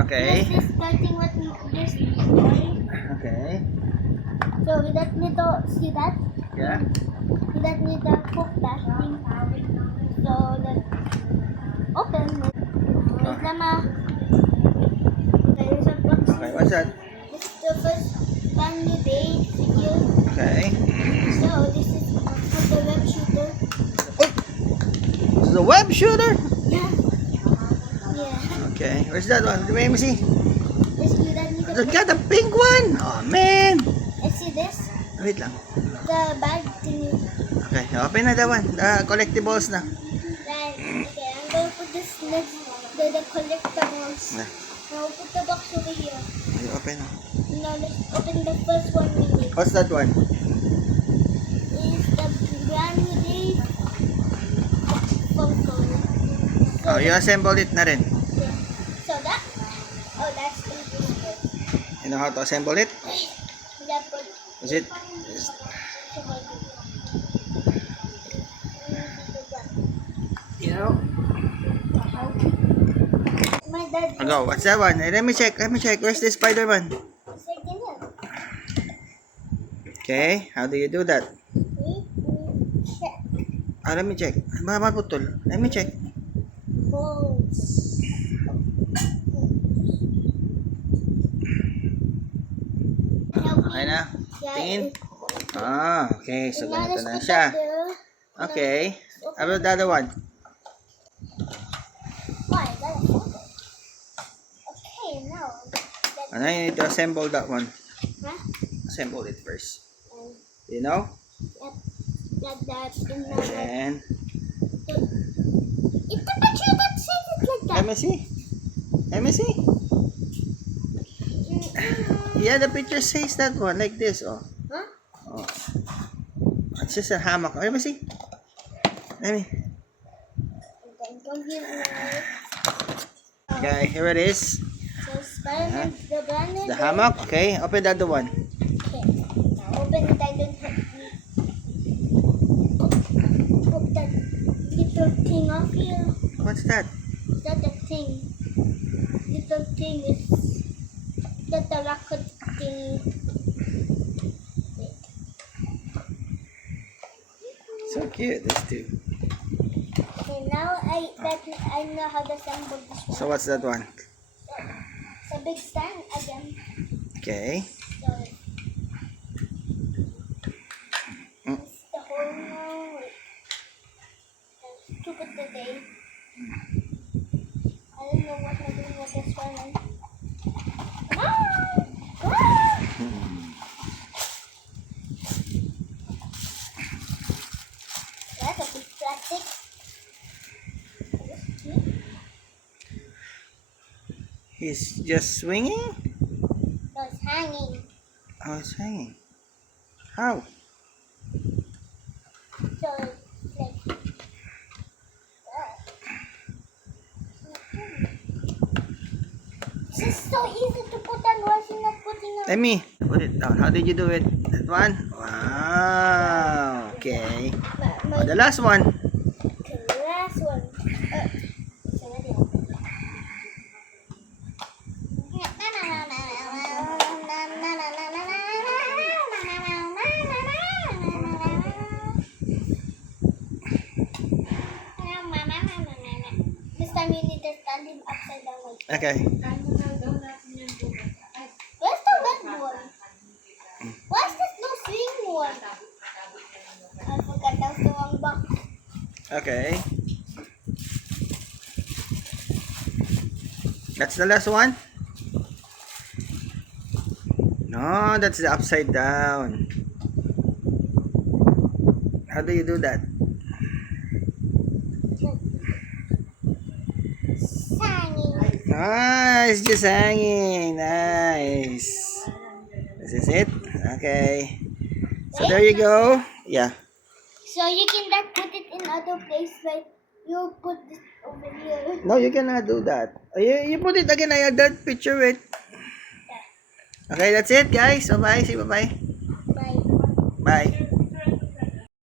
Okay. This is starting with this boy. Okay. So we don't need to see that. Yeah. We don't need to cook that thing. So let's open it. Wait lang ma. Okay, there's a box. Okay, what's that? This is the first brand new day video. Okay. So this is for the web shooter. Oh! This is a web shooter? Yeah. Yeah. Okay. Where's that one? Let me see. This you don't need to Look at the pink one! Oh, man! Let's see this. Wait lang. The bag thingy. Okay, open na that one. The collectibles na. Then, okay, I'm going to put this next to the collectibles. Yeah. Now put the box over here. Okay, open na. Now let's open the first one we need. What's that one? Is the brand new day Funko. So, Oh, you assemble it na rin. yeah. So that, oh that's interesting. You know how to assemble it? That put, Is it? You know? my dad Go, what's that one? Let me check. Where's the Spider-Man? second hand. Okay, how do you do that? Check. Let me check. Mama putol. Let me check. Holes. Okay na? Tingin? Ah, okay. So, ganito na siya. Okay. How about the other one? Okay, now. Ano, you need to assemble that one. Huh? Assemble it first. You know? Yep. Like that. And And it's the picture that says it like that. let me see. Let me see. Yeah, the picture says that one like this. Oh. Huh? Oh. It's just a hammock. Let me see. Let me. I'm confused. Okay, here it is. So Spider-Man, the brand new. The hammock. Okay, open the other one. Okay. Now open it. I don't have. Put that little thing off here. What's that? Is that the thing? Little thing is that the rocket thing. So cute, these two. Okay, now I know how to assemble this one. So what's that one? It's a big stand again. Okay. So it's the whole now. To put the day. I don't know what I'm doing with this one. That's a big plastic. He's just swinging? No, it's hanging. Oh, it's hanging. How? So it's like this is so easy to put on. Why is he not putting on? Let me put it down. How did you do it? That one? Wow. Okay. Oh, the last one. Okay, last one. So ready. This time you need to stand him upside down. Okay. Where's the red one? Why is this no swing one? I forgot that was the wrong box. Okay. That's the last one? No, that's the upside down. How do you do that? Hanging. Ah, it's just hanging. Nice. This is it? Okay. So there you go. Yeah. So you can like put it in other place, like you put this over here. No, you cannot do that. You put it again. I had that picture with. Okay, that's it, guys. Bye-bye. Say bye-bye. Bye. Bye.